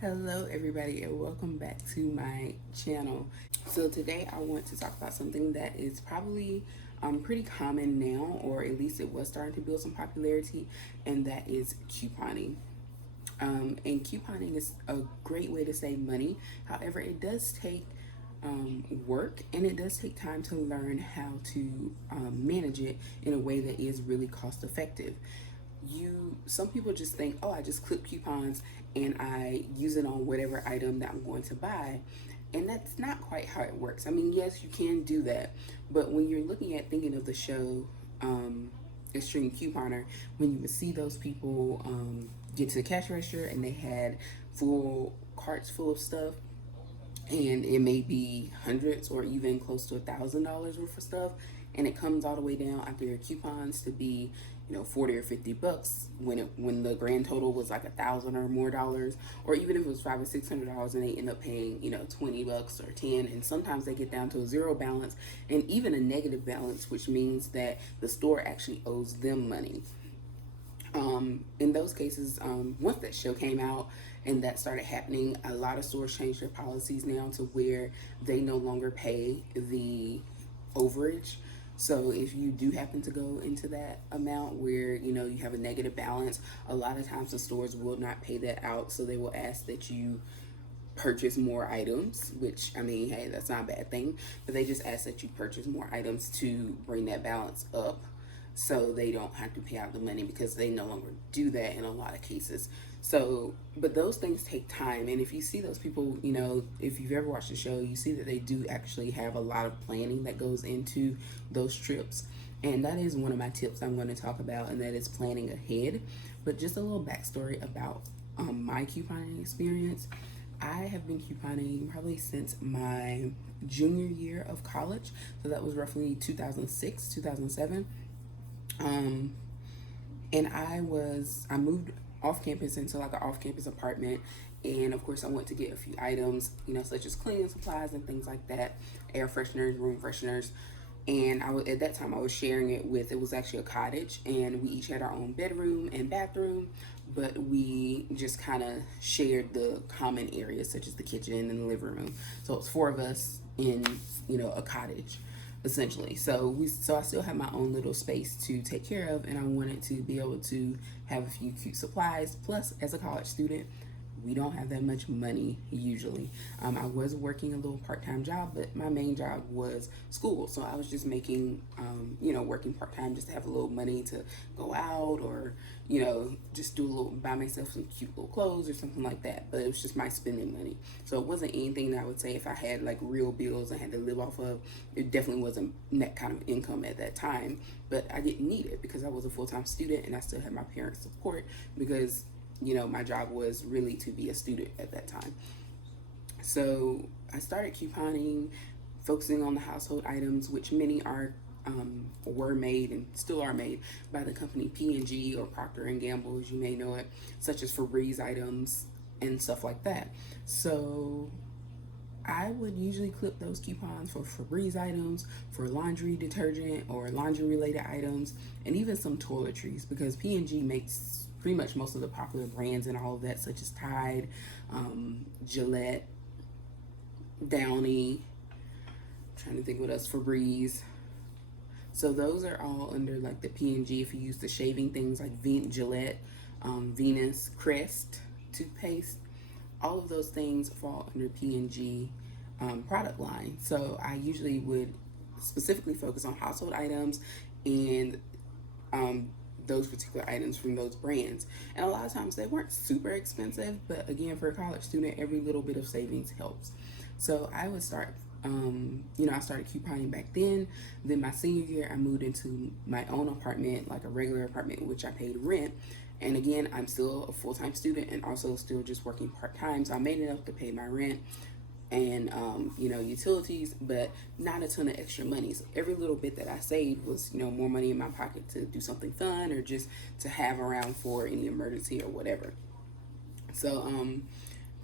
Hello everybody and welcome back to my channel. So today I want to talk about something that is probably pretty common now, or at least it was starting to build some popularity, and that is couponing. And couponing is a great way to save money. However, it does take work, and it does take time to learn how to manage it in a way that is really cost effective. Some people just think, oh, I just clip coupons and I use it on whatever item that I'm going to buy. And that's not quite how it works. I mean, yes, you can do that, but when you're looking at thinking of the show Extreme Couponer, when you would see those people get to the cash register and they had full carts full of stuff, and it may be hundreds or even close to $1,000 worth of stuff, and it comes all the way down after your coupons to be 40 or 50 bucks when the grand total was like 1,000 or more dollars, or even if it was $500 or $600 and they end up paying 20 bucks or 10, and sometimes they get down to a zero balance and even a negative balance, which means that the store actually owes them money. In those cases, once that show came out and that started happening, a lot of stores changed their policies now to where they no longer pay the overage. So if you do happen to go into that amount where you have a negative balance, a lot of times the stores will not pay that out. So they will ask that you purchase more items, which, I mean, hey, that's not a bad thing, but they just ask that you purchase more items to bring that balance up so they don't have to pay out the money, because they no longer do that in a lot of cases. So, but those things take time. And if you see those people, if you've ever watched the show, you see that they do actually have a lot of planning that goes into those trips. And that is one of my tips I'm going to talk about, and that is planning ahead. But just a little backstory about my couponing experience. I have been couponing probably since my junior year of college. So that was roughly 2006, 2007. And I moved off campus into like an off campus apartment. And of course, I went to get a few items, such as cleaning supplies and things like that, air fresheners, room fresheners. And at that time I was sharing it with, it was actually a cottage, and we each had our own bedroom and bathroom, but we just kind of shared the common areas such as the kitchen and the living room. So it's four of us in a cottage essentially. So I still have my own little space to take care of, and I wanted to be able to have a few cute supplies. Plus, as a college student, we don't have that much money usually. I was working a little part-time job, but my main job was school. So I was just making, working part-time just to have a little money to go out, or, just buy myself some cute little clothes or something like that. But it was just my spending money. So it wasn't anything that I would say if I had like real bills I had to live off of. It definitely wasn't that kind of income at that time, but I didn't need it because I was a full-time student and I still had my parents' support, because my job was really to be a student at that time. So I started couponing, focusing on the household items, which many were made and still are made by the company P&G or Procter and Gamble, as you may know it, such as Febreze items and stuff like that. So I would usually clip those coupons for Febreze items, for laundry detergent or laundry related items, and even some toiletries, because P&G makes pretty much most of the popular brands and all of that, such as Tide, Gillette, Downy, I'm trying to think what else, Febreze. So those are all under like the P&G. If you use the shaving things like Gillette, Venus, Crest toothpaste, all of those things fall under P&G product line. So I usually would specifically focus on household items and those particular items from those brands. And a lot of times they weren't super expensive, but again, for a college student, every little bit of savings helps. So I would start, I started couponing back then. Then my senior year, I moved into my own apartment, like a regular apartment, which I paid rent. And again, I'm still a full-time student and also still just working part-time. So I made enough to pay my rent and utilities, but not a ton of extra money. So every little bit that I saved was more money in my pocket to do something fun or just to have around for any emergency or whatever. So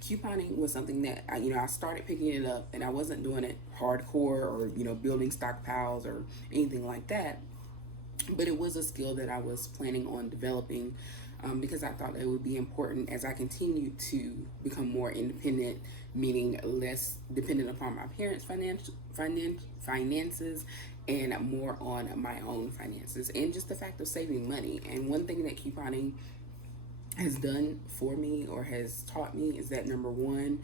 couponing was something that I started picking it up, and I wasn't doing it hardcore or building stockpiles or anything like that, but it was a skill that I was planning on developing because I thought it would be important as I continue to become more independent, meaning less dependent upon my parents' finances and more on my own finances, and just the fact of saving money. And one thing that couponing has done for me or has taught me is that number one,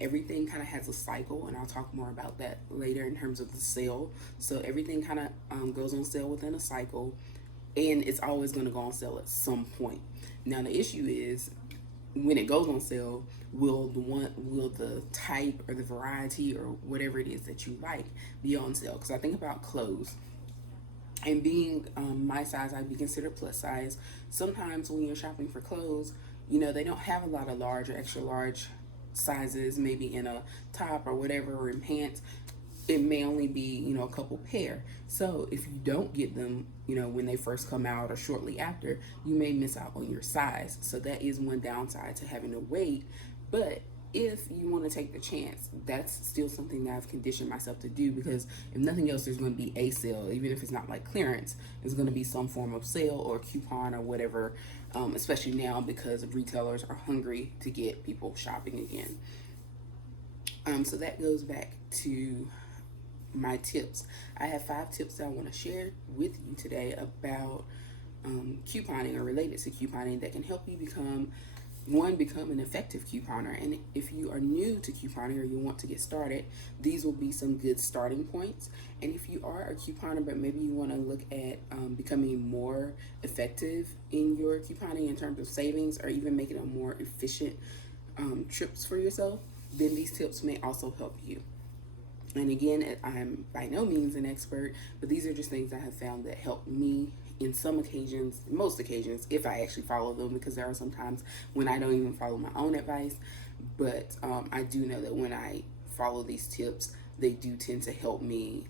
everything kind of has a cycle, and I'll talk more about that later in terms of the sale. So everything kind of goes on sale within a cycle, and it's always going to go on sale at some point. Now the issue is when it goes on sale, will the type or the variety or whatever it is that you like be on sale? Because I think about clothes, and being my size, I'd be considered plus size. Sometimes when you're shopping for clothes, they don't have a lot of large or extra large sizes, maybe in a top or whatever, or in pants. It may only be, a couple pair. So if you don't get them, when they first come out or shortly after, you may miss out on your size. So that is one downside to having to wait. But if you want to take the chance, that's still something that I've conditioned myself to do, because if nothing else, there's going to be a sale. Even if it's not like clearance, there's going to be some form of sale or coupon or whatever, especially now because retailers are hungry to get people shopping again. So that goes back to my tips. I have 5 tips that I want to share with you today about couponing or related to couponing that can help you become an effective couponer. And if you are new to couponing or you want to get started, these will be some good starting points. And if you are a couponer but maybe you want to look at becoming more effective in your couponing in terms of savings, or even making a more efficient trips for yourself, then these tips may also help you. And again, I'm by no means an expert, but these are just things I have found that help me in some occasions, most occasions, if I actually follow them, because there are some times when I don't even follow my own advice. But I do know that when I follow these tips, they do tend to help me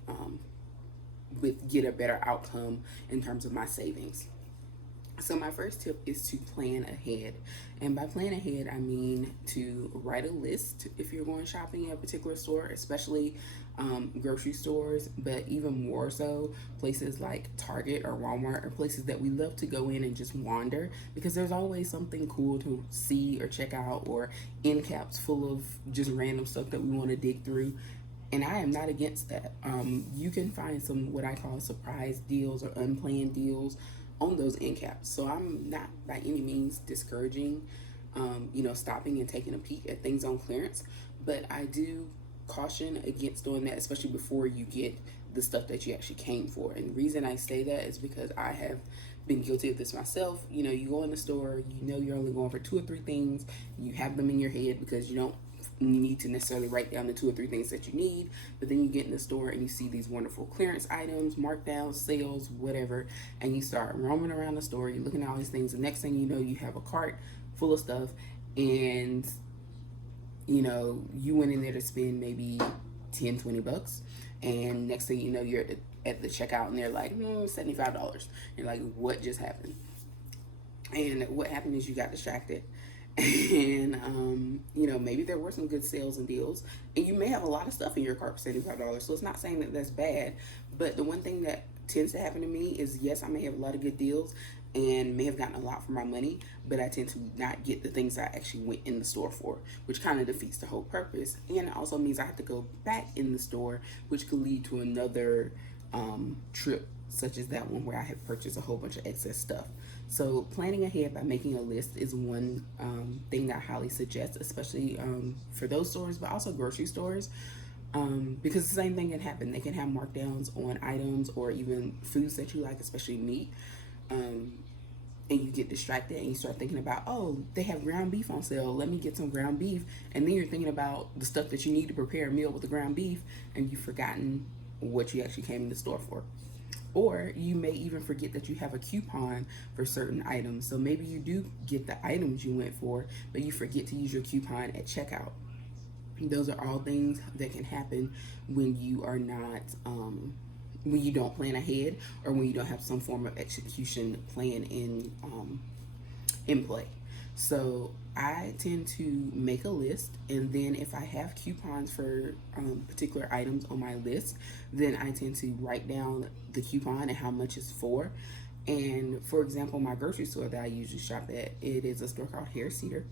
get a better outcome in terms of my savings. So my first tip is to plan ahead. And by plan ahead, I mean to write a list if you're going shopping at a particular store, especially grocery stores, but even more so places like Target or Walmart, or places that we love to go in and just wander, because there's always something cool to see or check out, or end caps full of just random stuff that we want to dig through. And I am not against that. You can find some what I call surprise deals or unplanned deals on those end caps. So I'm not by any means discouraging, stopping and taking a peek at things on clearance, but I do caution against doing that, especially before you get the stuff that you actually came for. And the reason I say that is because I have been guilty of this myself. You go in the store, you're only going for 2 or 3 things. You have them in your head because you don't need to necessarily write down the 2 or 3 things that you need, but then you get in the store and you see these wonderful clearance items, markdowns, sales, whatever, and you start roaming around the store, you're looking at all these things. The next thing you know, you have a cart full of stuff, and you went in there to spend maybe $10-20, and next thing you know, you're at the checkout and they're like $75. You're like, what just happened? And what happened is you got distracted. And maybe there were some good sales and deals, and you may have a lot of stuff in your cart for $75. So it's not saying that that's bad, but the one thing that tends to happen to me is, yes, I may have a lot of good deals and may have gotten a lot for my money, but I tend to not get the things I actually went in the store for, which kind of defeats the whole purpose. And it also means I have to go back in the store, which could lead to another trip such as that one where I had purchased a whole bunch of excess stuff. So planning ahead by making a list is one thing that I highly suggest, especially for those stores, but also grocery stores, because the same thing can happen. They can have markdowns on items or even foods that you like, especially meat, and you get distracted and you start thinking about, oh, they have ground beef on sale, let me get some ground beef, and then you're thinking about the stuff that you need to prepare a meal with the ground beef, and you've forgotten what you actually came in the store for. Or you may even forget that you have a coupon for certain items. So maybe you do get the items you went for, but you forget to use your coupon at checkout. Those are all things that can happen when you are not, when you don't plan ahead, or when you don't have some form of execution plan in play. So I tend to make a list, and then if I have coupons for particular items on my list, then I tend to write down the coupon and how much it's for. And for example, my grocery store that I usually shop at, it is a store called Harris Teeter,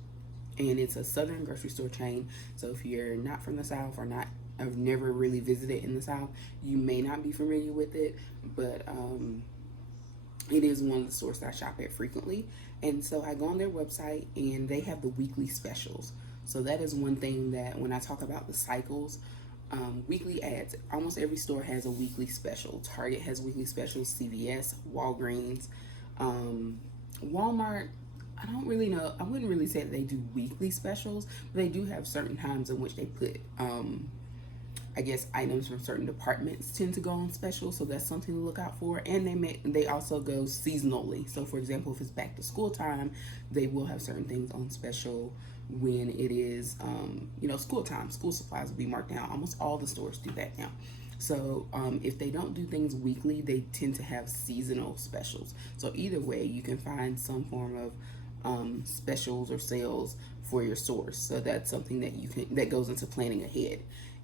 and it's a southern grocery store chain. So if you're not from the South or not, I've never really visited in the South, you may not be familiar with it, but it is one of the stores that I shop at frequently. And so I go on their website and they have the weekly specials. So that is one thing that when I talk about the cycles, weekly ads, almost every store has a weekly special. Target has weekly specials, CVS, Walgreens, Walmart. I don't really know. I wouldn't really say that they do weekly specials, but they do have certain times in which they put I guess items from certain departments tend to go on special, so that's something to look out for. And they also go seasonally. So for example, if it's back to school time, they will have certain things on special when it is school time. School supplies will be marked down. Almost all the stores do that now. So if they don't do things weekly, they tend to have seasonal specials. So either way, you can find some form of specials or sales for your source. So that's something that goes into planning ahead.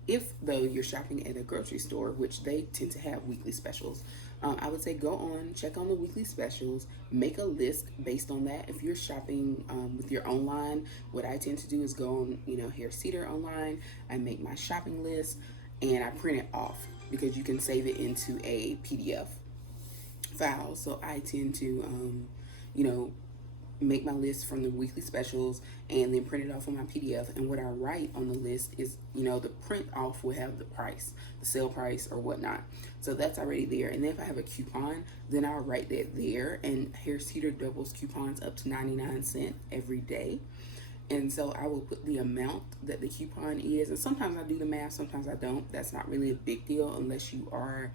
If though you're shopping at a grocery store, which they tend to have weekly specials, I would say go on, check on the weekly specials, make a list based on that. If you're shopping with your own line, what I tend to do is go on, Harris Teeter online. I make my shopping list and I print it off because you can save it into a PDF file. So I tend to, make my list from the weekly specials and then print it off on my PDF. And what I write on the list is, the print off will have the price, the sale price or whatnot. So that's already there. And then if I have a coupon, then I'll write that there. And Harris Teeter doubles coupons up to 99 cents every day. And so I will put the amount that the coupon is. And sometimes I do the math, sometimes I don't. That's not really a big deal unless you are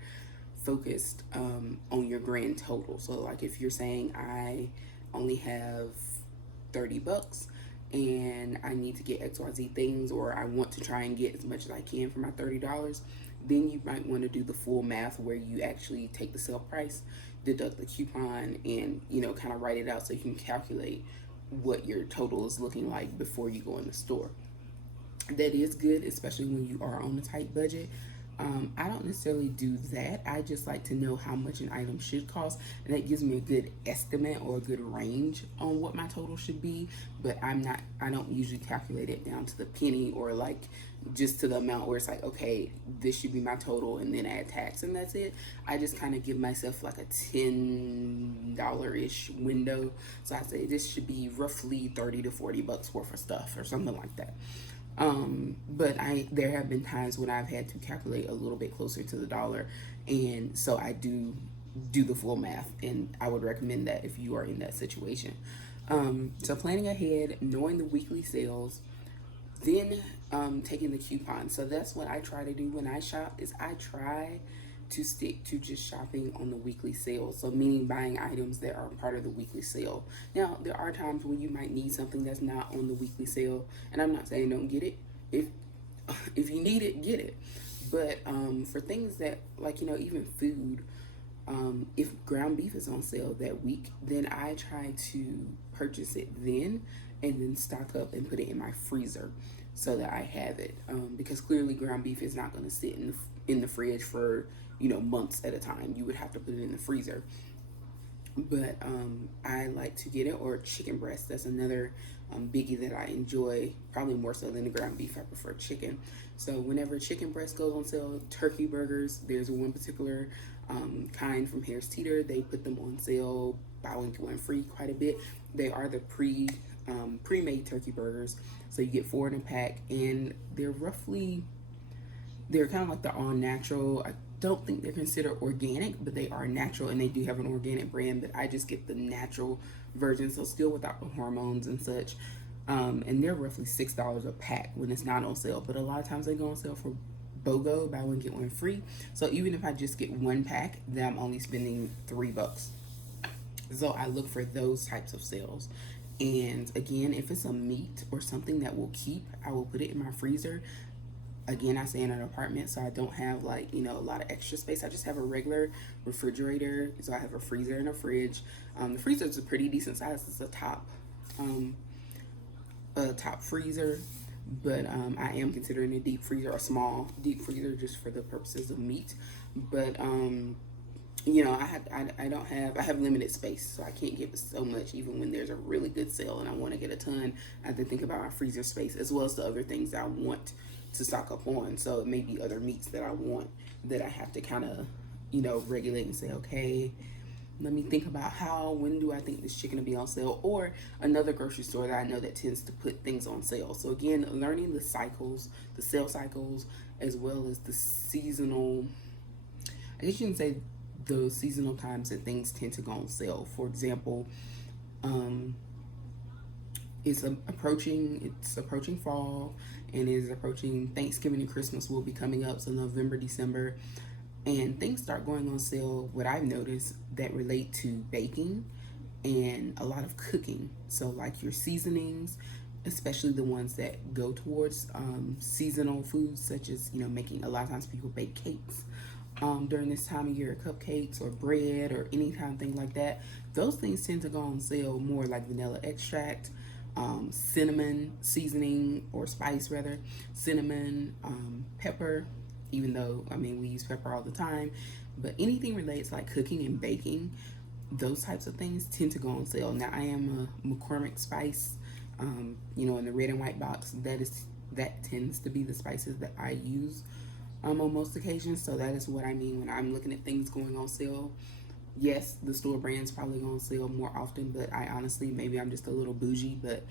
focused on your grand total. So like if you're saying I only have $30 and I need to get XYZ things, or I want to try and get as much as I can for my $30, then you might want to do the full math where you actually take the sale price, deduct the coupon, and kind of write it out so you can calculate what your total is looking like before you go in the store. That is good, especially when you are on a tight budget. I don't necessarily do that. I just like to know how much an item should cost, and that gives me a good estimate or a good range on what my total should be. But I don't usually calculate it down to the penny or like just to the amount where it's like, okay, this should be my total and then add tax and that's it. I just kind of give myself like a $10-ish window. So I say this should be roughly 30 to 40 bucks worth of stuff or something like that. But there have been times when I've had to calculate a little bit closer to the dollar, and so I do the full math, and I would recommend that if you are in that situation. So planning ahead, knowing the weekly sales, then taking the coupon. So that's what I try to do when I shop, is I try to stick to just shopping on the weekly sale. So meaning buying items that are part of the weekly sale. Now, there are times when you might need something that's not on the weekly sale, and I'm not saying don't get it. If you need it, get it. But for things that, like, even food, if ground beef is on sale that week, then I try to purchase it then and then stock up and put it in my freezer so that I have it. Because clearly ground beef is not going to sit in the fridge for months at a time. You would have to put it in the freezer. But I like to get it. Or chicken breast, that's another biggie that I enjoy, probably more so than the ground beef. I prefer chicken. So whenever chicken breast goes on sale, turkey burgers, there's one particular kind from Harris Teeter. They put them on sale, buy one get one free, quite a bit. They are the pre-made turkey burgers, so you get 4 in a pack, and they're kind of like the all natural. I don't think they're considered organic, but they are natural, and they do have an organic brand, but I just get the natural version, so still without the hormones and such. And they're roughly $6 a pack when it's not on sale, but a lot of times they go on sale for BOGO, buy one get one free. So even if I just get 1 pack, then I'm only spending $3. So I look for those types of sales. And again, if it's a meat or something that will keep, I will put it in my freezer. Again, I stay in an apartment, so I don't have a lot of extra space. I just have a regular refrigerator. So I have a freezer and a fridge. The freezer is a pretty decent size. It's a top freezer, but I am considering a deep freezer, a small deep freezer, just for the purposes of meat. But you know, I have limited space, so I can't give so much. Even when there's a really good sale and I want to get a ton, I have to think about my freezer space as well as the other things that I want to stock up on. So it may be other meats that I want that I have to kind of, you know, regulate and say, okay, let me think about when do I think this chicken will be on sale, or another grocery store that I know that tends to put things on sale. So again, learning the cycles, the sale cycles, as well as the seasonal, I guess you can say the seasonal times that things tend to go on sale. For example, um, it's approaching fall, and is approaching Thanksgiving and Christmas will be coming up. So November, December, and things start going on sale. What I've noticed that relate to baking and a lot of cooking. So like your seasonings, especially the ones that go towards seasonal foods, such as, you know, making, a lot of times people bake cakes during this time of year, cupcakes or bread or any kind of thing like that. Those things tend to go on sale more, like vanilla extract, cinnamon seasoning or spice rather, cinnamon, pepper, even though, I mean, we use pepper all the time, but anything relates like cooking and baking, those types of things tend to go on sale. Now, I am a McCormick spice, you know, in the red and white box. That tends to be the spices that I use on most occasions. So that is what I mean when I'm looking at things going on sale. Yes, the store brands probably go on sale more often, but I honestly, maybe I'm just a little bougie, but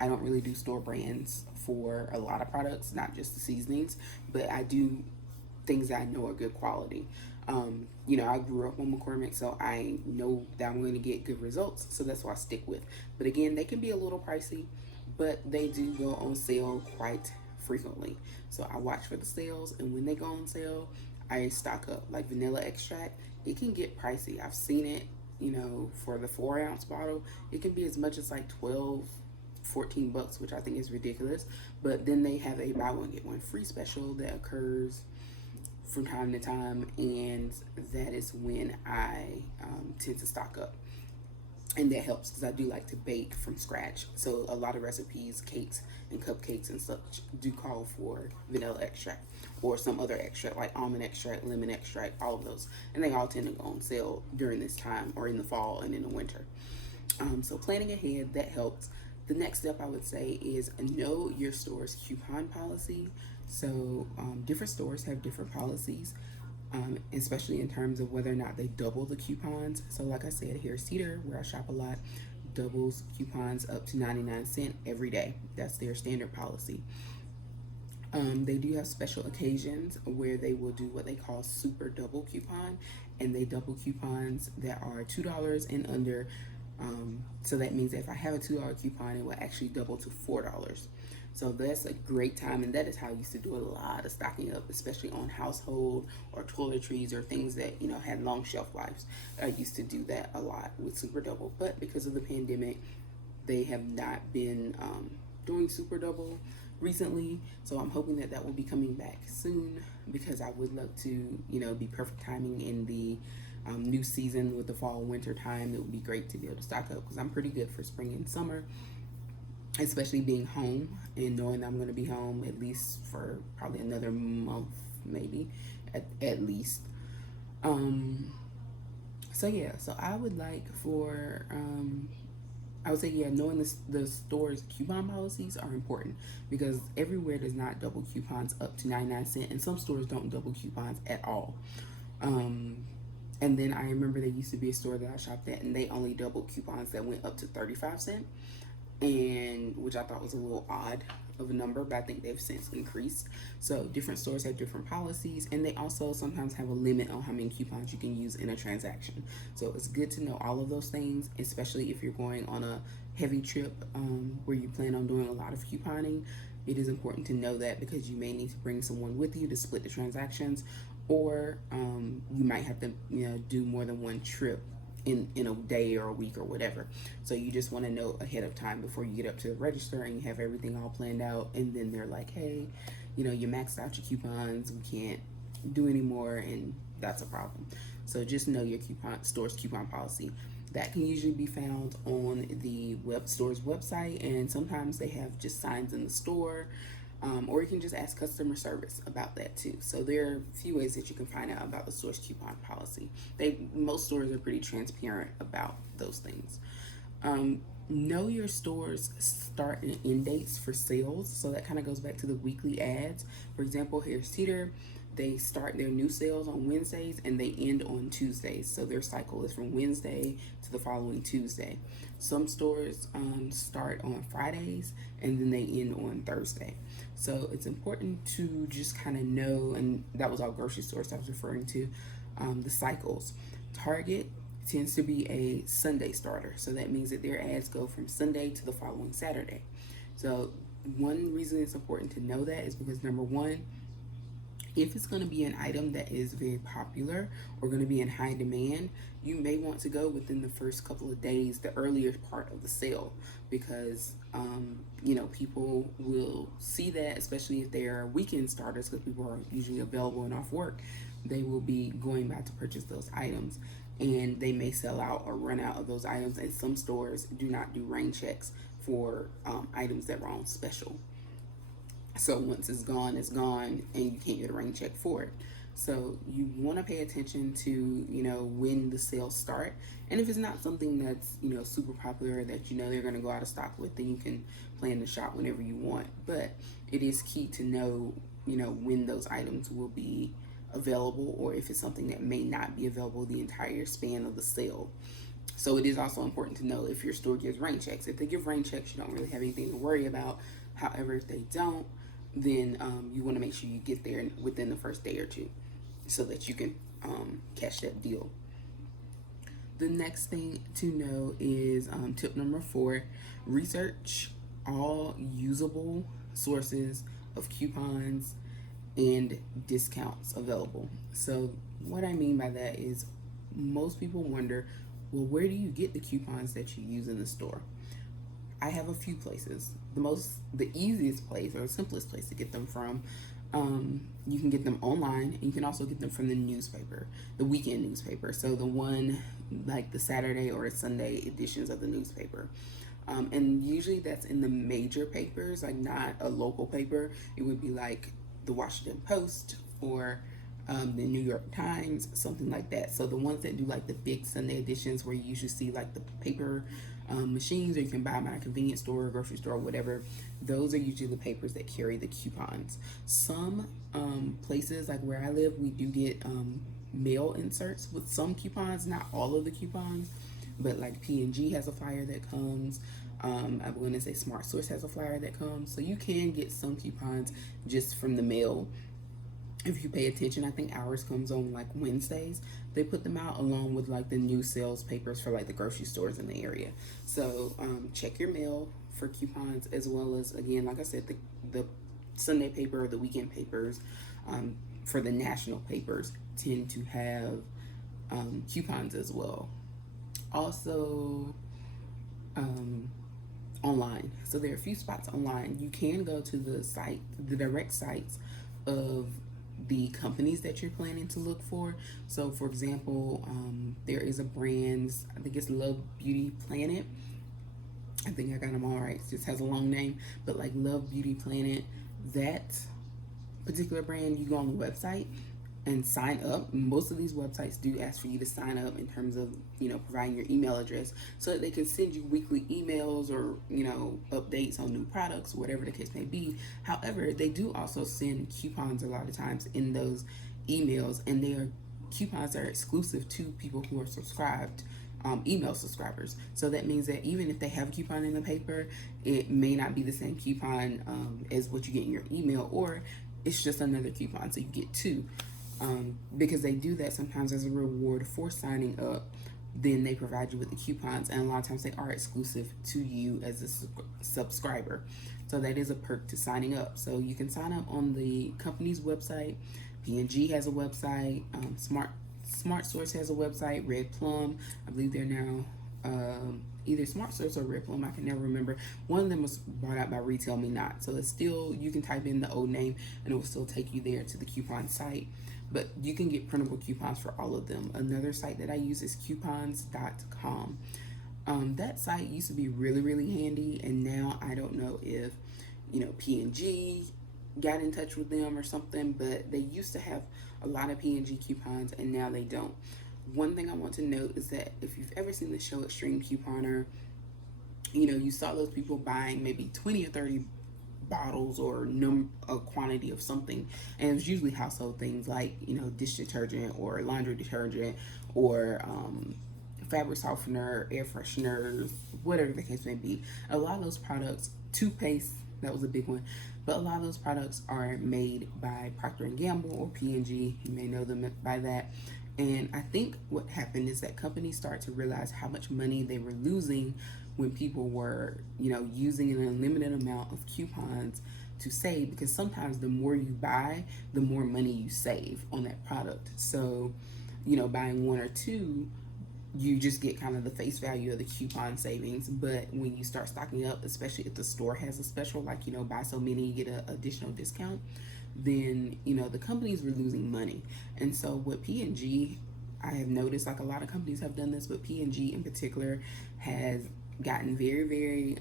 I don't really do store brands for a lot of products, not just the seasonings, but I do things that I know are good quality. You know, I grew up on McCormick, so I know that I'm going to get good results, so that's what I stick with. But again, they can be a little pricey, but they do go on sale quite frequently. So I watch for the sales, and when they go on sale, I stock up. Like vanilla extract, it can get pricey. I've seen it, you know, for the 4-ounce bottle, it can be as much as like 12, $14, which I think is ridiculous. But then they have a buy one get one free special that occurs from time to time, and that is when I tend to stock up. And that helps because I do like to bake from scratch. So a lot of recipes, cakes and cupcakes and such, do call for vanilla extract or some other extract like almond extract, lemon extract, all of those. And they all tend to go on sale during this time, or in the fall and in the winter. So planning ahead, that helps. The next step I would say is know your store's coupon policy. So different stores have different policies, especially in terms of whether or not they double the coupons. So like I said, here Cedar, where I shop a lot, doubles coupons up to 99 cents every day. That's their standard policy. They do have special occasions where they will do what they call super double coupon, and they double coupons that are $2 and under. So that means that if I have a $2 coupon, it will actually double to $4. So that's a great time, and that is how I used to do a lot of stocking up, especially on household or toiletries or things that, you know, had long shelf lives. I used to do that a lot with Super Double, but because of the pandemic, they have not been doing Super Double recently. So I'm hoping that that will be coming back soon, because I would love to, you know, be perfect timing in the new season with the fall winter time. It would be great to be able to stock up because I'm pretty good for spring and summer, especially being home and knowing that I'm going to be home at least for probably another month, maybe at least. So yeah, so I would like for I would say, yeah, knowing the store's coupon policies are important, because everywhere does not double coupons up to 99 cents, and some stores don't double coupons at all. And then I remember there used to be a store that I shopped at, and they only doubled coupons that went up to 35 cents, and which I thought was a little odd of a number, but I think they've since increased. So different stores have different policies, and they also sometimes have a limit on how many coupons you can use in a transaction. So it's good to know all of those things, especially if you're going on a heavy trip where you plan on doing a lot of couponing. It is important to know that, because you may need to bring someone with you to split the transactions, or you might have to, you know, do more than one trip in a day or a week or whatever. So you just want to know ahead of time before you get up to the register and you have everything all planned out, and then they're like, hey, you know, you maxed out your coupons, we can't do anymore, and that's a problem. So just know your store's coupon policy. That can usually be found on the store's website, and sometimes they have just signs in the store. or you can just ask customer service about that too. So there are a few ways that you can find out about the store's coupon policy. Most stores are pretty transparent about those things. Know your store's start and end dates for sales. So that kind of goes back to the weekly ads. For example, Harris Teeter, they start their new sales on Wednesdays and they end on Tuesdays. So their cycle is from Wednesday to the following Tuesday. Some stores start on Fridays and then they end on Thursday. So it's important to just kind of know, and that was all grocery stores I was referring to, the cycles. Target tends to be a Sunday starter. So that means that their ads go from Sunday to the following Saturday. So one reason it's important to know that is because, number one, if it's going to be an item that is very popular or going to be in high demand, you may want to go within the first couple of days, the earlier part of the sale, because people will see that, especially if they are weekend starters, because people are usually available and off work. They will be going back to purchase those items, and they may sell out or run out of those items. And some stores do not do rain checks for items that were on special. So once it's gone, and you can't get a rain check for it. So you want to pay attention to, when the sales start. And if it's not something that's, super popular that they're going to go out of stock with, then you can plan to shop whenever you want. But it is key to know, when those items will be available, or if it's something that may not be available the entire span of the sale. So it is also important to know if your store gives rain checks. If they give rain checks, you don't really have anything to worry about. However, if they don't, then you want to make sure you get there within the first day or two so that you can catch that deal. The next thing to know is tip number 4, research all usable sources of coupons and discounts available. So what I mean by that is most people wonder, well, where do you get the coupons that you use in the store? I have a few places. The easiest place or simplest place to get them from, you can get them online, and you can also get them from the newspaper, the weekend newspaper. So the one like the Saturday or Sunday editions of the newspaper. And usually that's in the major papers, like not a local paper. It would be like the Washington Post or the New York Times, something like that. So the ones that do like the big Sunday editions where you usually see like the paper machines, or you can buy them at a convenience store or grocery store or whatever, those are usually the papers that carry the coupons. Some places, like where I live, we do get mail inserts with some coupons, not all of the coupons, but like P&G has a flyer that comes. I'm going to say Smart Source has a flyer that comes. So you can get some coupons just from the mail. If you pay attention, I think ours comes on like Wednesdays. They put them out along with like the new sales papers for like the grocery stores in the area. So check your mail for coupons, as well as, again, like I said, the Sunday paper or the weekend papers for the national papers tend to have coupons as well. Also, online. So there are a few spots online. You can go to the direct sites of the companies that you're planning to look for. So for example, there is a brand, I think it's Love Beauty Planet. I think I got them all right. It just has a long name, but like Love Beauty Planet, that particular brand, you go on the website and sign up. Most of these websites do ask for you to sign up in terms of, providing your email address so that they can send you weekly emails or, updates on new products, whatever the case may be. However, they do also send coupons a lot of times in those emails, and coupons are exclusive to people who are subscribed, email subscribers. So that means that even if they have a coupon in the paper, it may not be the same coupon as what you get in your email, or it's just another coupon, so you get two. Because they do that sometimes as a reward for signing up. Then they provide you with the coupons, and a lot of times they are exclusive to you as a subscriber. So that is a perk to signing up. So you can sign up on the company's website. P&G has a website. Smart Source has a website. Red Plum, I believe they're now either Smart Source or Red Plum, I can never remember. One of them was bought out by Retail Me Not. So it's still, you can type in the old name and it will still take you there to the coupon site. But you can get printable coupons for all of them. Another site that I use is coupons.com. That site used to be really, really handy, and now I don't know if, P&G got in touch with them or something, but they used to have a lot of P&G coupons and now they don't. One thing I want to note is that if you've ever seen the show Extreme Couponer, you saw those people buying maybe 20 or 30 bottles or a quantity of something, and it was usually household things like dish detergent or laundry detergent or fabric softener, air fresheners, whatever the case may be. A lot of those products, toothpaste, that was a big one, but a lot of those products are made by Procter and Gamble or P&G. You may know them by that. And I think what happened is that companies started to realize how much money they were losing when people were, using an unlimited amount of coupons to save, because sometimes the more you buy, the more money you save on that product. So, buying one or two, you just get kind of the face value of the coupon savings. But when you start stocking up, especially if the store has a special, like, buy so many, you get an additional discount, then, the companies were losing money. And so what P&G, I have noticed, like a lot of companies have done this, but P&G in particular has gotten very, very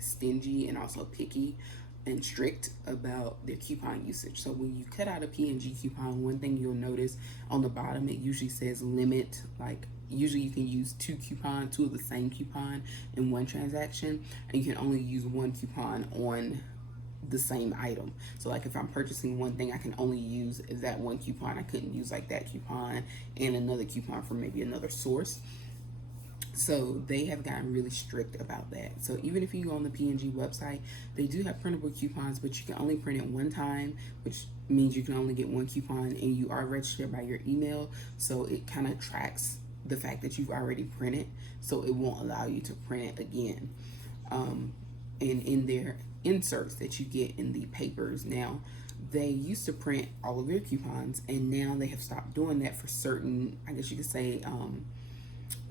stingy and also picky and strict about their coupon usage. So when you cut out a P&G coupon, one thing you'll notice on the bottom, it usually says limit. Like usually you can use two of the same coupon in one transaction, and you can only use one coupon on the same item. So like if I'm purchasing one thing, I can only use that one coupon. I couldn't use like that coupon and another coupon from maybe another source. So they have gotten really strict about that. So even if you go on the P&G website, they do have printable coupons, but you can only print it one time, which means you can only get one coupon, and you are registered by your email. So it kind of tracks the fact that you've already printed, so it won't allow you to print it again. And in their inserts that you get in the papers now, they used to print all of their coupons, and now they have stopped doing that for certain, I guess you could say,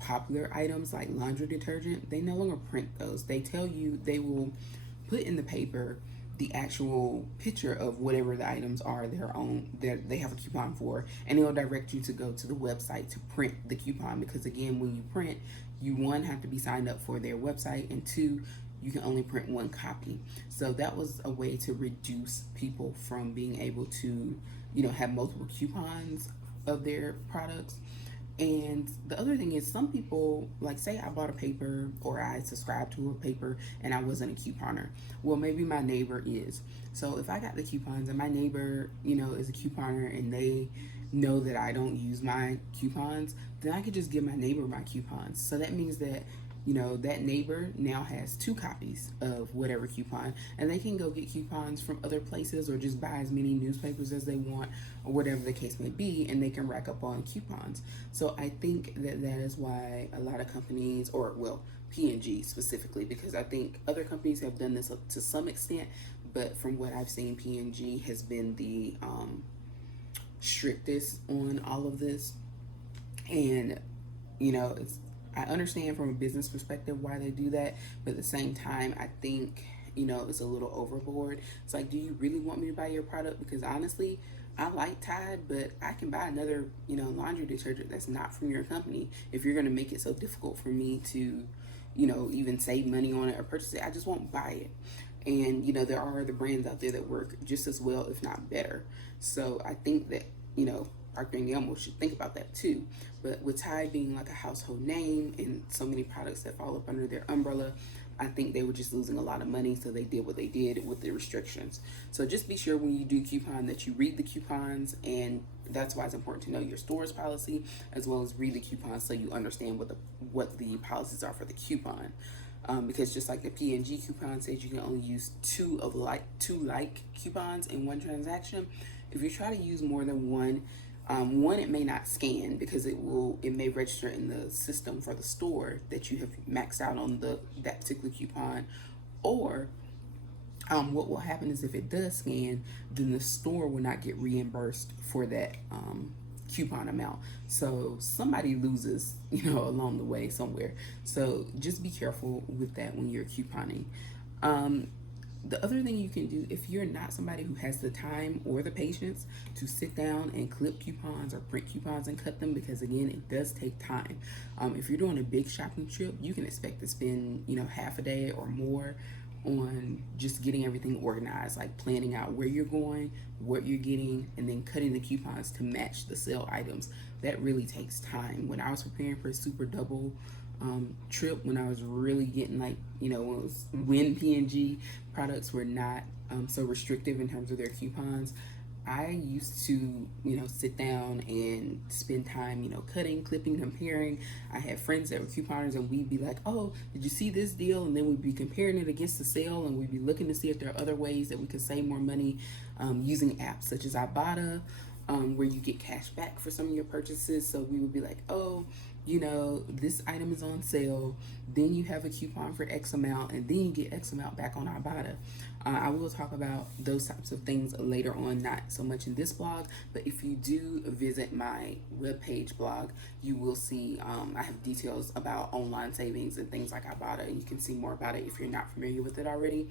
popular items like laundry detergent. They no longer print those. They tell you, they will put in the paper the actual picture of whatever the items are their own that they have a coupon for, and it'll direct you to go to the website to print the coupon, because again, when you print, you one, have to be signed up for their website, and two, you can only print one copy. So that was a way to reduce people from being able to have multiple coupons of their products. And the other thing is, some people, like say I bought a paper or I subscribed to a paper and I wasn't a couponer. Well, maybe my neighbor is. So if I got the coupons and my neighbor, is a couponer, and they know that I don't use my coupons, then I could just give my neighbor my coupons. So that means that that neighbor now has two copies of whatever coupon, and they can go get coupons from other places or just buy as many newspapers as they want or whatever the case may be, and they can rack up on coupons. So I think that is why a lot of companies, or well, P&G specifically, because I think other companies have done this to some extent, but from what I've seen, P&G has been the strictest on all of this. And I understand from a business perspective why they do that, but at the same time, I think, it's a little overboard. It's like, do you really want me to buy your product? Because honestly, I like Tide, but I can buy another, laundry detergent that's not from your company. If you're going to make it so difficult for me to, even save money on it or purchase it, I just won't buy it. And, there are other brands out there that work just as well, if not better. So I think that, Procter & Gamble should think about that too. But with Tide being like a household name and so many products that fall up under their umbrella, I think they were just losing a lot of money, so they did what they did with the restrictions. So just be sure when you do coupon that you read the coupons, and that's why it's important to know your store's policy as well as read the coupons so you understand what the policies are for the coupon. Because just like the P&G coupon says, you can only use two like coupons in one transaction. If you try to use more than one, it may not scan because it may register in the system for the store that you have maxed out on that particular coupon, or what will happen is if it does scan, then the store will not get reimbursed for that coupon amount. So somebody loses, along the way somewhere. So just be careful with that when you're couponing. The other thing you can do, if you're not somebody who has the time or the patience to sit down and clip coupons or print coupons and cut them, because again, it does take time. If you're doing a big shopping trip, you can expect to spend, half a day or more on just getting everything organized, like planning out where you're going, what you're getting, and then cutting the coupons to match the sale items. That really takes time. When I was preparing for a super double trip, when I was really getting like, when P&G products were not so restrictive in terms of their coupons, I used to, sit down and spend time, cutting, clipping, comparing. I had friends that were couponers, and we'd be like, oh, did you see this deal? And then we'd be comparing it against the sale, and we'd be looking to see if there are other ways that we could save more money using apps such as Ibotta, where you get cash back for some of your purchases. So we would be like, oh, this item is on sale, then you have a coupon for X amount, and then you get X amount back on Ibotta. I will talk about those types of things later on, not so much in this blog, but if you do visit my webpage blog, you will see I have details about online savings and things like Ibotta, and you can see more about it if you're not familiar with it already.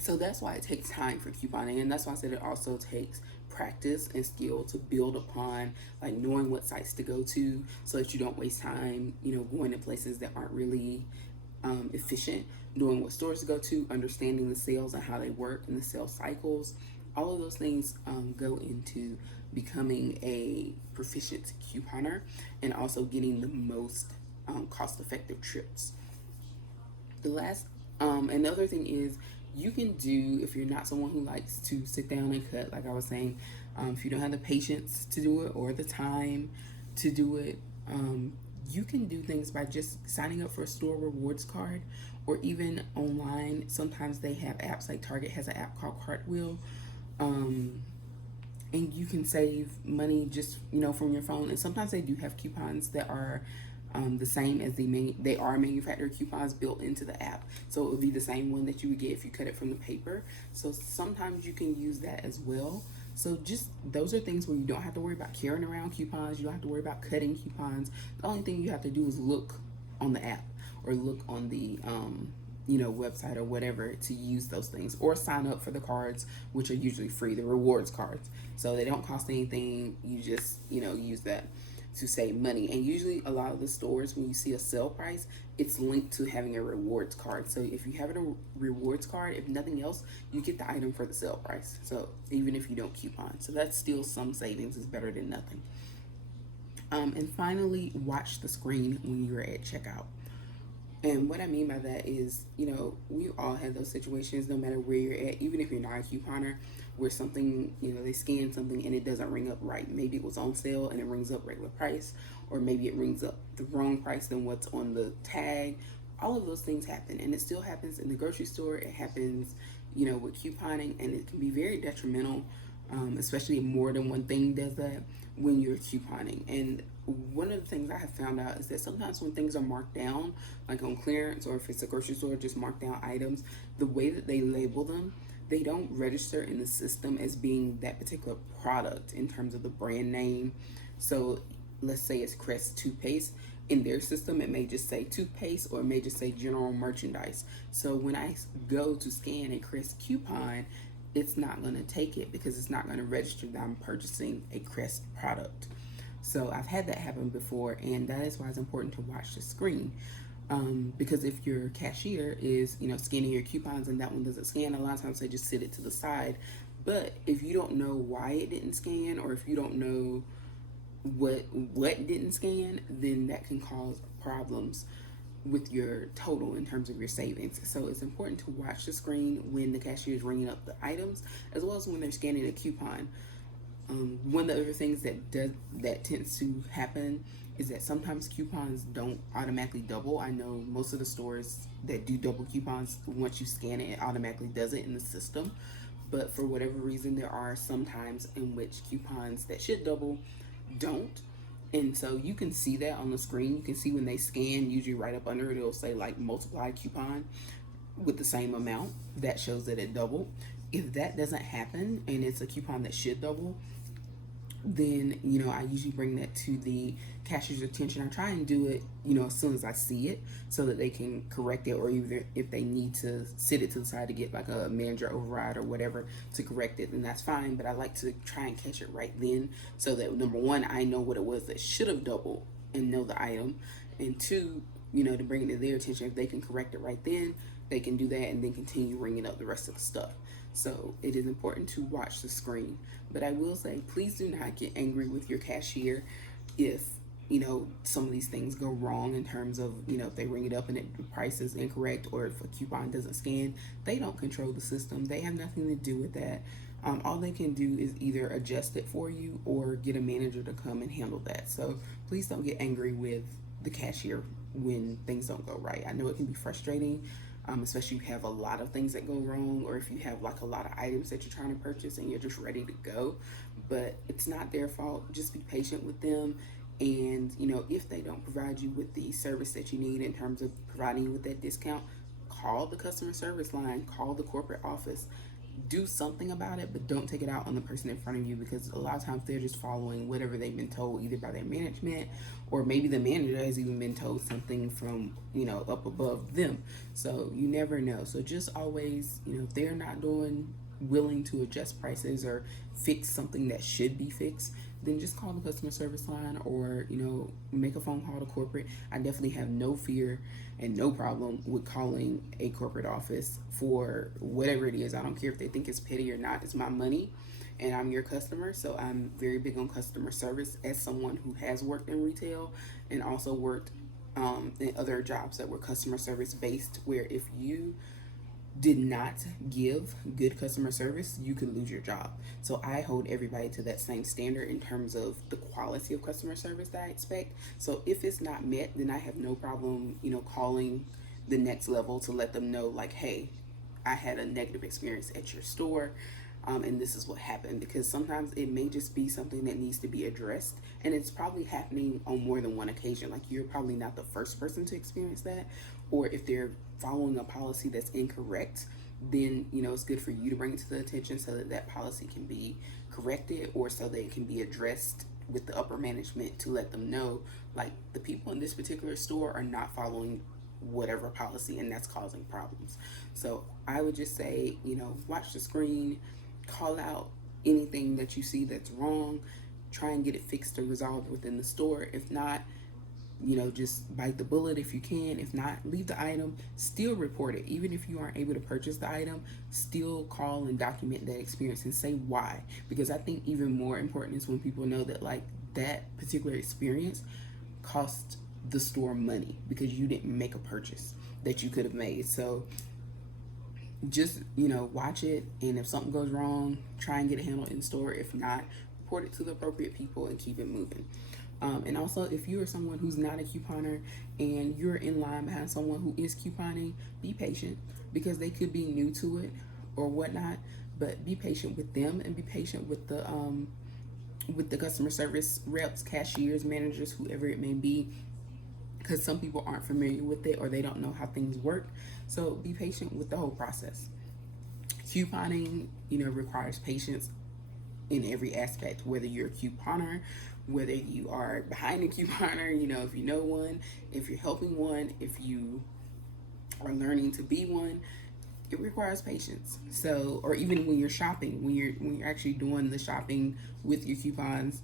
So that's why it takes time for couponing, and that's why I said it also takes practice and skill to build upon, like knowing what sites to go to so that you don't waste time, going to places that aren't really efficient, knowing what stores to go to, understanding the sales and how they work and the sales cycles. All of those things go into becoming a proficient couponer and also getting the most cost-effective trips. Another thing is, you can do, if you're not someone who likes to sit down and cut, like I was saying, if you don't have the patience to do it or the time to do it, you can do things by just signing up for a store rewards card, or even online. Sometimes they have apps, like Target has an app called Cartwheel, and you can save money just from your phone. And sometimes they do have coupons that are the same as they are manufacturer coupons built into the app, so it would be the same one that you would get if you cut it from the paper. So sometimes you can use that as well. So just those are things where you don't have to worry about carrying around coupons. You don't have to worry about cutting coupons. The only thing you have to do is look on the app or look on the website or whatever to use those things, or sign up for the cards, which are usually free, the rewards cards. So they don't cost anything. You just use that to save money. And usually a lot of the stores, when you see a sale price, it's linked to having a rewards card. So if you have a rewards card, if nothing else, you get the item for the sale price. So even if you don't coupon, so that's still some savings. Is better than nothing. And finally, watch the screen when you're at checkout. And what I mean by that is, we all have those situations, no matter where you're at, even if you're not a couponer, where something, they scan something and it doesn't ring up right. Maybe it was on sale and it rings up regular price, or maybe it rings up the wrong price than what's on the tag. All of those things happen, and it still happens in the grocery store. It happens, with couponing, and it can be very detrimental, especially if more than one thing does that when you're couponing. And one of the things I have found out is that sometimes when things are marked down, like on clearance, or if it's a grocery store, just marked down items, the way that they label them, they don't register in the system as being that particular product in terms of the brand name. So let's say it's Crest toothpaste. In their system, it may just say toothpaste, or it may just say general merchandise. So when I go to scan a Crest coupon, it's not going to take it because it's not going to register that I'm purchasing a Crest product. So I've had that happen before, and that is why it's important to watch the screen. Because if your cashier is, scanning your coupons and that one doesn't scan, a lot of times they just sit it to the side. But if you don't know why it didn't scan, or if you don't know what didn't scan, then that can cause problems with your total in terms of your savings. So it's important to watch the screen when the cashier is ringing up the items, as well as when they're scanning a coupon. One of the other things that tends to happen is that sometimes coupons don't automatically double. I know most of the stores that do double coupons, once you scan it, it automatically does it in the system. But for whatever reason, there are some times in which coupons that should double don't. And so you can see that on the screen. You can see when they scan, usually right up under it, it'll say like multiply coupon with the same amount. That shows that it doubled. If that doesn't happen and it's a coupon that should double, then I usually bring that to the cashier's attention. I try and do it as soon as I see it, so that they can correct it, or either if they need to sit it to the side to get like a manager override or whatever to correct it, then that's fine. But I like to try and catch it right then, so that number one, I know what it was that should have doubled and know the item, and two, to bring it to their attention. If they can correct it right then, they can do that and then continue ringing up the rest of the stuff. So it is important to watch the screen. But I will say, please do not get angry with your cashier if, you know, some of these things go wrong in terms of, you know, if they ring it up and the price is incorrect, or if a coupon doesn't scan. They don't control the system. They have nothing to do with that. All they can do is either adjust it for you or get a manager to come and handle that. So please don't get angry with the cashier when things don't go right. I know it can be frustrating, especially if you have a lot of things that go wrong, or if you have like a lot of items that you're trying to purchase and you're just ready to go. But it's not their fault. Just be patient with them. And, you know, if they don't provide you with the service that you need in terms of providing you with that discount, call the customer service line, call the corporate office, do something about it, but don't take it out on the person in front of you, because a lot of times they're just following whatever they've been told, either by their management, or maybe the manager has even been told something from, you know, up above them. So you never know. So just always, you know, if they're not willing to adjust prices or fix something that should be fixed, then just call the customer service line, or, you know, make a phone call to corporate. I definitely have no fear and no problem with calling a corporate office for whatever it is. I don't care if they think it's petty or not. It's my money and I'm your customer. So I'm very big on customer service as someone who has worked in retail and also worked in other jobs that were customer service based, where if you did not give good customer service, you could lose your job. So I hold everybody to that same standard in terms of the quality of customer service that I expect. So if it's not met, then I have no problem, you know, calling the next level to let them know, like, hey, I had a negative experience at your store, and this is what happened. Because sometimes it may just be something that needs to be addressed, and it's probably happening on more than one occasion. Like, you're probably not the first person to experience that, or if they're following a policy that's incorrect, then, you know, it's good for you to bring it to the attention so that that policy can be corrected, or so that it can be addressed with the upper management to let them know, like, the people in this particular store are not following whatever policy, and that's causing problems. So I would just say, you know, watch the screen, call out anything that you see that's wrong, try and get it fixed or resolved within the store. If not, you know, just bite the bullet if you can. If not, leave the item, still report it. Even if you aren't able to purchase the item, still call and document that experience and say why. Because I think even more important is when people know that, like, that particular experience cost the store money because you didn't make a purchase that you could have made. So just, you know, watch it, and if something goes wrong, try and get it handled in store. If not, report it to the appropriate people and keep it moving. And also, if you are someone who's not a couponer and you're in line behind someone who is couponing, be patient, because they could be new to it or whatnot. But be patient with them, and be patient with the customer service reps, cashiers, managers, whoever it may be, because some people aren't familiar with it or they don't know how things work. So be patient with the whole process. Couponing, you know, requires patience in every aspect, whether you're a couponer, whether you are behind a couponer, you know, if you know one, if you're helping one, if you are learning to be one, it requires patience. So, or even when you're shopping, when you're actually doing the shopping with your coupons,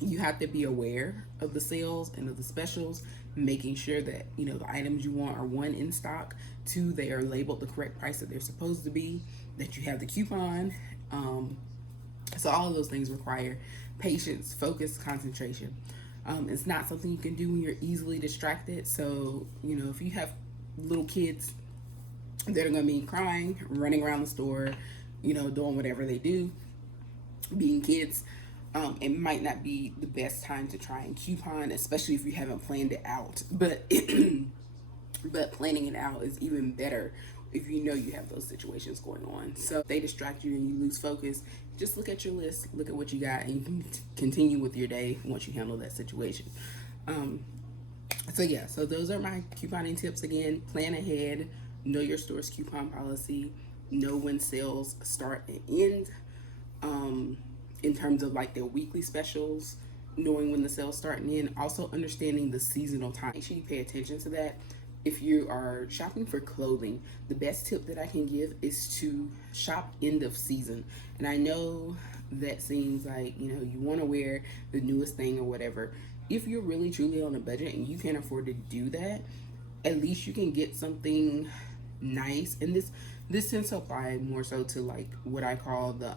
you have to be aware of the sales and of the specials, making sure that, you know, the items you want are, one, in stock, two, they are labeled the correct price that they're supposed to be, that you have the coupon. So all of those things require patience, focus, concentration. It's not something you can do when you're easily distracted. So, you know, if you have little kids that are going to be crying, running around the store, you know, doing whatever they do, being kids, it might not be the best time to try and coupon, especially if you haven't planned it out. But but planning it out is even better if you know you have those situations going on. So if they distract you and you lose focus, just look at your list, look at what you got, and you can continue with your day once you handle that situation. So those are my couponing tips. Again, plan ahead, know your store's coupon policy, know when sales start and end, in terms of like their weekly specials, knowing when the sales start and end, also understanding the seasonal time. Make sure you pay attention to that. If you are shopping for clothing, the best tip that I can give is to shop end of season. And I know that seems like, you know, you want to wear the newest thing or whatever. If you're really truly on a budget and you can't afford to do that, at least you can get something nice. And this tends to apply more so to like what I call the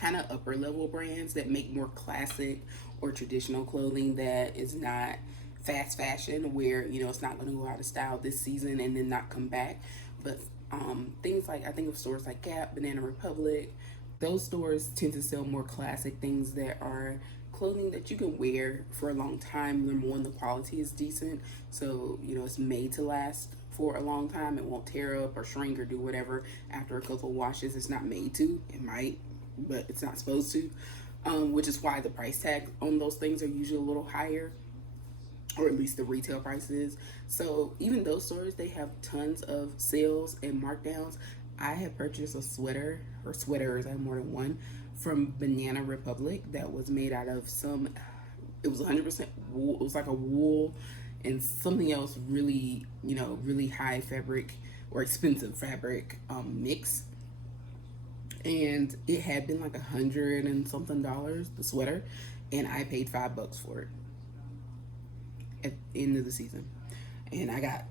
kind of upper level brands that make more classic or traditional clothing that is not fast fashion, where you know it's not going to go out of style this season and then not come back. But things like, I think of stores like Gap, Banana Republic, those stores tend to sell more classic things that are clothing that you can wear for a long time. Number one, the quality is decent, so you know it's made to last for a long time. It won't tear up or shrink or do whatever after a couple of washes. It's not made to. It might, but it's not supposed to. Which is why the price tag on those things are usually a little higher, or at least the retail prices. So even those stores, they have tons of sales and markdowns. I have purchased a sweater, or sweaters, I have more than one, from Banana Republic that was made out of some, it was 100% wool. It was like a wool and something else really, you know, really high fabric or expensive fabric mix. And it had been like $100 and something, the sweater, and I paid $5 for it at the end of the season. And I got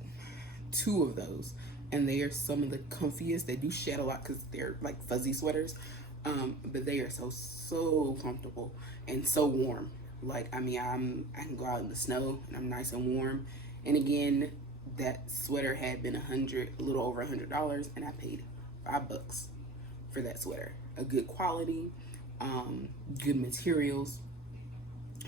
two of those, and they are some of the comfiest. They do shed a lot because they're like fuzzy sweaters, but they are so comfortable and so warm. Like, I mean, I can go out in the snow and I'm nice and warm. And again, that sweater had been a little over $100, and I paid $5 for that sweater. A good quality, good materials,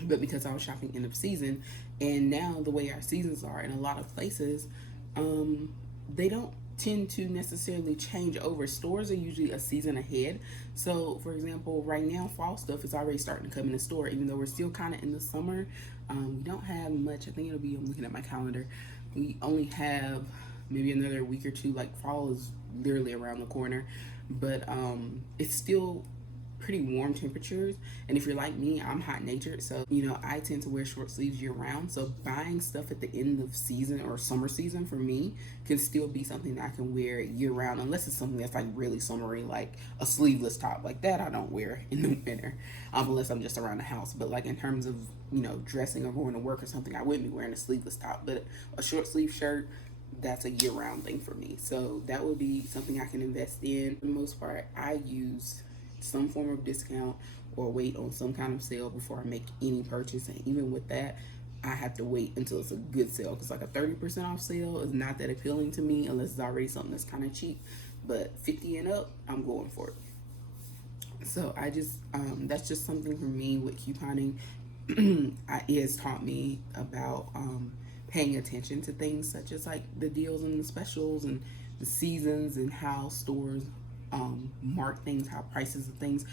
but because I was shopping end of season, and now the way our seasons are in a lot of places, they don't tend to necessarily change over. Stores are usually a season ahead. So, for example, right now, fall stuff is already starting to come in the store, even though we're still kind of in the summer. We don't have much. I think it'll be, I'm looking at my calendar, we only have maybe another week or two. Like, fall is literally around the corner, but it's still pretty warm temperatures. And if you're like me, I'm hot natured, so you know I tend to wear short sleeves year round. So buying stuff at the end of season or summer season for me can still be something that I can wear year round, unless it's something that's like really summery, like a sleeveless top like that I don't wear in the winter, unless I'm just around the house. But like in terms of, you know, dressing or going to work or something, I wouldn't be wearing a sleeveless top. But a short sleeve shirt, that's a year-round thing for me. So that would be something I can invest in. For the most part, I use some form of discount or wait on some kind of sale before I make any purchase. And even with that, I have to wait until it's a good sale, because like a 30% off sale is not that appealing to me unless it's already something that's kind of cheap. But 50 and up, I'm going for it. So I just that's just something for me with couponing. It has taught me about paying attention to things such as like the deals and the specials and the seasons, and how stores mark things, how prices of things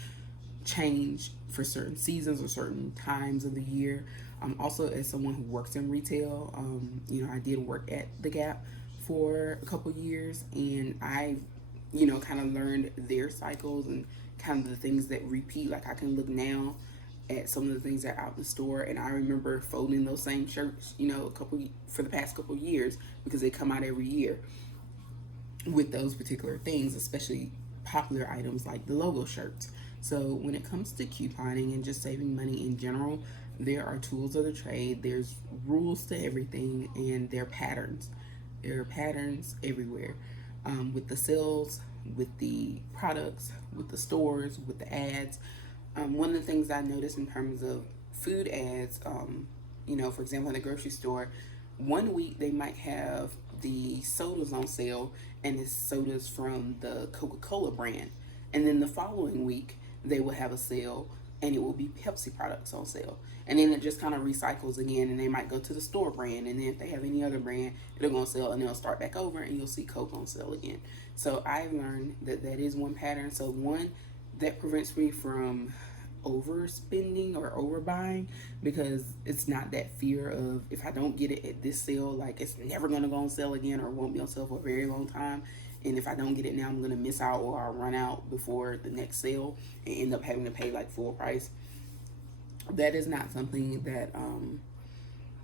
change for certain seasons or certain times of the year. Also, as someone who works in retail, you know, I did work at the Gap for a couple years, and I, you know, kind of learned their cycles and kind of the things that repeat. Like, I can look now at some of the things that are out in the store, and I remember folding those same shirts, you know, for the past couple years, because they come out every year with those particular things, especially popular items like the logo shirts. So when it comes to couponing and just saving money in general, there are tools of the trade. There's rules to everything, and there are patterns. There are patterns everywhere, with the sales, with the products, with the stores, with the ads. One of the things I noticed in terms of food ads, you know, for example, in the grocery store, one week they might have the sodas on sale, and it's sodas from the Coca-Cola brand. And then the following week, they will have a sale, and it will be Pepsi products on sale. And then it just kind of recycles again, and they might go to the store brand, and then if they have any other brand, it'll go on sale, and they'll start back over, and you'll see Coke on sale again. So I've learned that that is one pattern. So one, that prevents me from overspending or overbuying, because it's not that fear of, if I don't get it at this sale, like it's never going to go on sale again, or won't be on sale for a very long time. And if I don't get it now, I'm going to miss out, or I'll run out before the next sale and end up having to pay like full price. That is not something that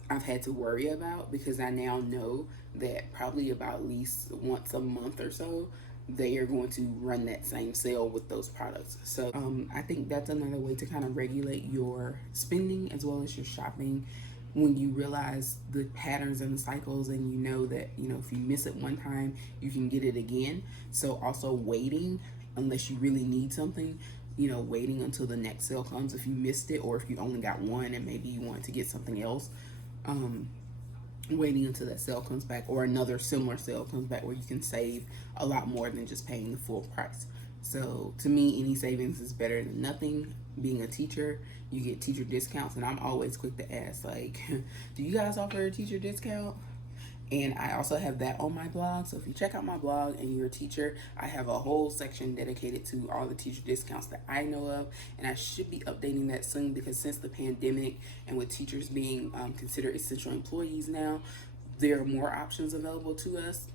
I've had to worry about, because I now know that probably about at least once a month or so, they are going to run that same sale with those products. So I think that's another way to kind of regulate your spending as well as your shopping when you realize the patterns and the cycles, and you know that, if you miss it one time, you can get it again. So also waiting, unless you really need something, waiting until the next sale comes if you missed it, or if you only got one and maybe you want to get something else. Waiting until that sale comes back, or another similar sale comes back, where you can save a lot more than just paying the full price. So to me, any savings is better than nothing. Being a teacher, you get teacher discounts, and I'm always quick to ask, like, do you guys offer a teacher discount? And I also have that on my blog. So if you check out my blog and you're a teacher, I have a whole section dedicated to all the teacher discounts that I know of. And I should be updating that soon, because since the pandemic, and with teachers being considered essential employees now, there are more options available to us.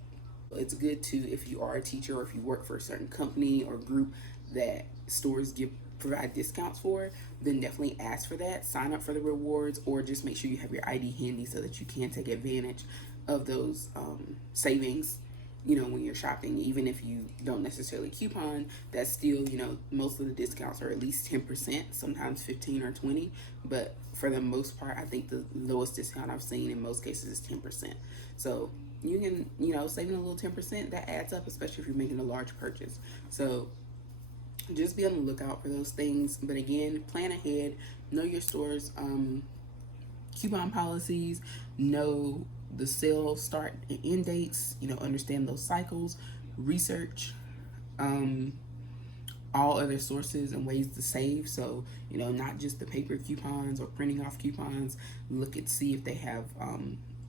It's good to, if you are a teacher or if you work for a certain company or group that stores provide discounts for, then definitely ask for that. Sign up for the rewards, or just make sure you have your ID handy so that you can take advantage of those savings. When you're shopping, even if you don't necessarily coupon, that's still, most of the discounts are at least 10%, sometimes 15 or 20. But for the most part, I think the lowest discount I've seen in most cases is 10%. So you can, saving a little 10%, that adds up, especially if you're making a large purchase. So just be on the lookout for those things. But again, plan ahead, know your store's coupon policies, know the sale start and end dates, understand those cycles, research all other sources and ways to save. So, not just the paper coupons or printing off coupons. See if they have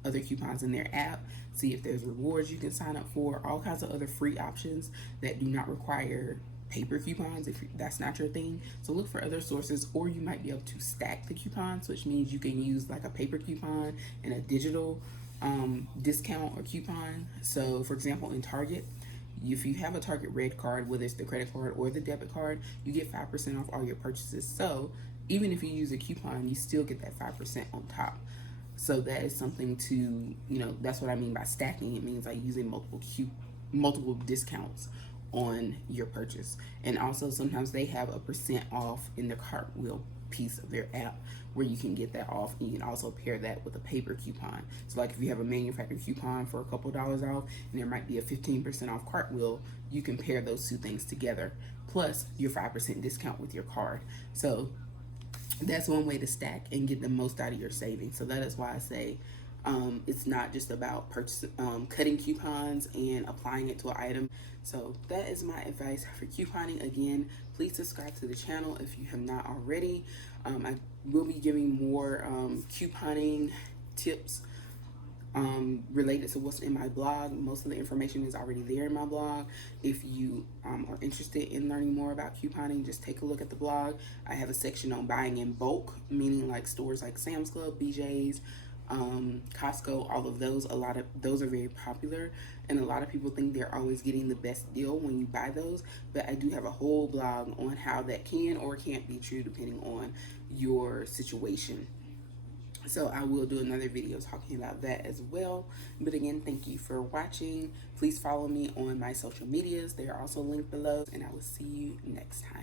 other coupons in their app, see if there's rewards you can sign up for, all kinds of other free options that do not require paper coupons if that's not your thing. So look for other sources, or you might be able to stack the coupons, which means you can use like a paper coupon and a digital discount or coupon. So for example, in Target, if you have a Target Red card, whether it's the credit card or the debit card, you get 5% off all your purchases. So even if you use a coupon, you still get that 5% on top. So that is something to, that's what I mean by stacking. It means like using multiple discounts on your purchase. And also sometimes they have a percent off in the Cartwheel piece of their app, where you can get that off, and you can also pair that with a paper coupon. So like if you have a manufacturer coupon for a couple dollars off, and there might be a 15% off Cartwheel, you can pair those two things together, plus your 5% discount with your card. So that's one way to stack and get the most out of your savings. So that is why I say it's not just about cutting coupons and applying it to an item. So that is my advice for couponing. Again, please subscribe to the channel if you have not already. I will be giving more couponing tips related to what's in my blog. Most of the information is already there in my blog. If you are interested in learning more about couponing, just take a look at the blog. I have a section on buying in bulk, meaning like stores like Sam's Club, BJ's, Costco, all of those. A lot of those are very popular, and a lot of people think they're always getting the best deal when you buy those. But I do have a whole blog on how that can or can't be true depending on your situation. So I will do another video talking about that as well. But again, thank you for watching. Please follow me on my social medias. They are also linked below, and I will see you next time.